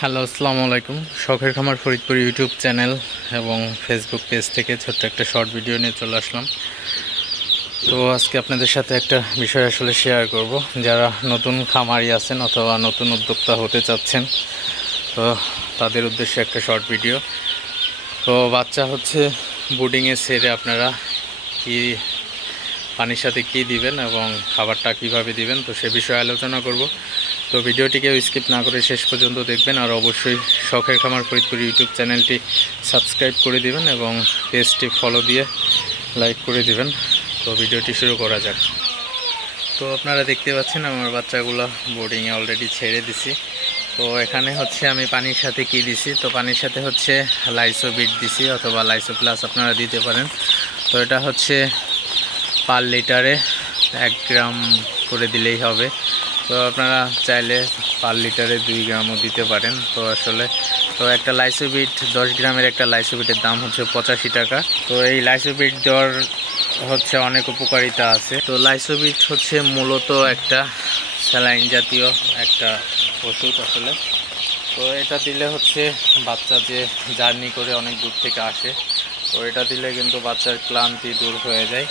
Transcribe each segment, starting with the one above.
Hello, আসসালামু আলাইকুম। শখের খামার ফরিদপুর ইউটিউব চ্যানেল এবং ফেসবুক পেজ থেকে ছোট্ট একটা শর্ট ভিডিও নিয়ে চলে আসলাম। তো আজকে আপনাদের সাথে একটা বিষয় আসলে শেয়ার করব। যারা নতুন খামারি আছেন অথবা নতুন উদ্যোক্তা হতে চাচ্ছেন, তো তাদের উদ্দেশ্যে একটা শর্ট ভিডিও। তো বাচ্চা হচ্ছে বোর্ডিংয়ে ছেড়ে আপনারা কি পানির সাথে কি দিবেন এবং খাবারটা কিভাবে দিবেন, তো সে বিষয়ে আলোচনা করব। তো ভিডিওটিকে স্কিপ না করে শেষ পর্যন্ত দেখবেন, আর অবশ্যই শখের খামার ফরিদপুর ইউটিউব চ্যানেলটি সাবস্ক্রাইব করে দিবেন এবং পেজটি ফলো দিয়ে লাইক করে দিবেন। তো ভিডিওটি শুরু করা যাক। তো আপনারা দেখতে পাচ্ছেন আমার বাচ্চাগুলো বোর্ডিংয়ে অলরেডি ছেড়ে দিছি। তো এখানে হচ্ছে আমি পানির সাথে কি দিছি, তো পানির সাথে হচ্ছে লাইসোবিট দিছি অথবা লাইসো প্লাস আপনারা দিতে পারেন। তো এটা হচ্ছে পার লিটারে 1 গ্রাম করে দিলেই হবে। তো আপনারা চাইলে পার লিটারে 2 গ্রামও দিতে পারেন। তো একটা লাইসোবিট 10 গ্রামের একটা লাইসোবিটের দাম হচ্ছে 85 টাকা। তো এই লাইসোবিট দেওয়ার হচ্ছে অনেক উপকারিতা আছে। তো লাইসোবিট হচ্ছে মূলত একটা স্যালাইন জাতীয় একটা ওষুধ আসলে। তো এটা দিলে হচ্ছে বাচ্চা যে জার্নি করে অনেক দূর থেকে আসে, তো এটা দিলে কিন্তু বাচ্চার ক্লান্তি দূর হয়ে যায়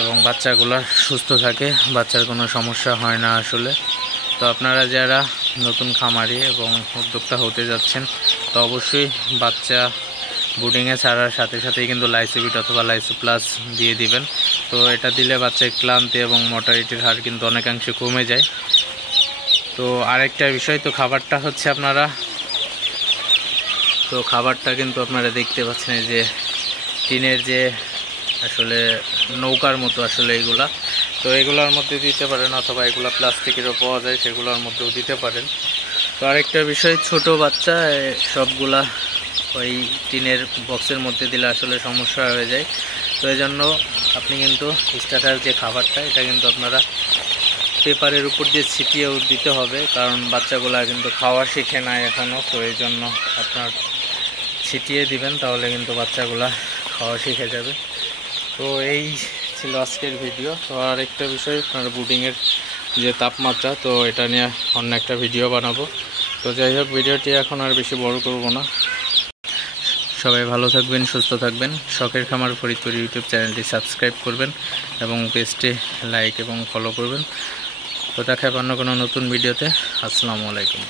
এবং বাচ্চাগুলো সুস্থ থাকে, বাচ্চার কোনো সমস্যা হয় না আসলে। তো আপনারা যারা নতুন খামারি এবং উদ্যোক্তা হতে যাচ্ছেন, তো অবশ্যই বাচ্চা বোর্ডিংয়ে ছাড়ার সাথে সাথেই কিন্তু লাইসোবিট অথবা লাইসো প্লাস দিয়ে দিবেন। তো এটা দিলে বাচ্চার ক্লান্তি এবং মর্টালিটির হার কিন্তু অনেকাংশে কমে যায়। তো আরেকটা বিষয়, তো খাবারটা হচ্ছে খাবারটা কিন্তু আপনারা দেখতে পাচ্ছেন যে টিনের যে আসলে নৌকার মতো আসলে এগুলা, তো এগুলোর মধ্যে দিতে পারেন অথবা এগুলা প্লাস্টিকেরও পাওয়া যায়, সেগুলোর মধ্যেও দিতে পারেন। তো আরেকটা বিষয়, ছোট বাচ্চা সবগুলা ওই টিনের বক্সের মধ্যে দিলে আসলে সমস্যা হয়ে যায়। তো এই জন্য আপনি কিন্তু স্টার্টার যে খাবারটা, এটা কিন্তু আপনারা পেপারের উপর দিয়ে ছিটিয়েও দিতে হবে, কারণ বাচ্চাগুলা কিন্তু খাওয়া শিখে না এখনও। তো এই জন্য আপনার ছিটিয়ে দিবেন, তাহলে কিন্তু বাচ্চাগুলা খাওয়া শিখে যাবে। তো এই ছিল আজকের ভিডিও। তো আর একটা বিষয়, আপনার বোর্ডিংয়ের যে তাপমাত্রা, তো এটা নিয়ে অন্য একটা ভিডিও বানাবো। তো যাই হোক, ভিডিওটি এখন আর বেশি বড় করব না। সবাই ভালো থাকবেন, সুস্থ থাকবেন। শখের খামার ফরিদপুর ইউটিউব চ্যানেলটি সাবস্ক্রাইব করবেন এবং পেজটি লাইক এবং ফলো করবেন। তো দেখা হবে অন্য কোনো নতুন ভিডিওতে। আসসালামু আলাইকুম।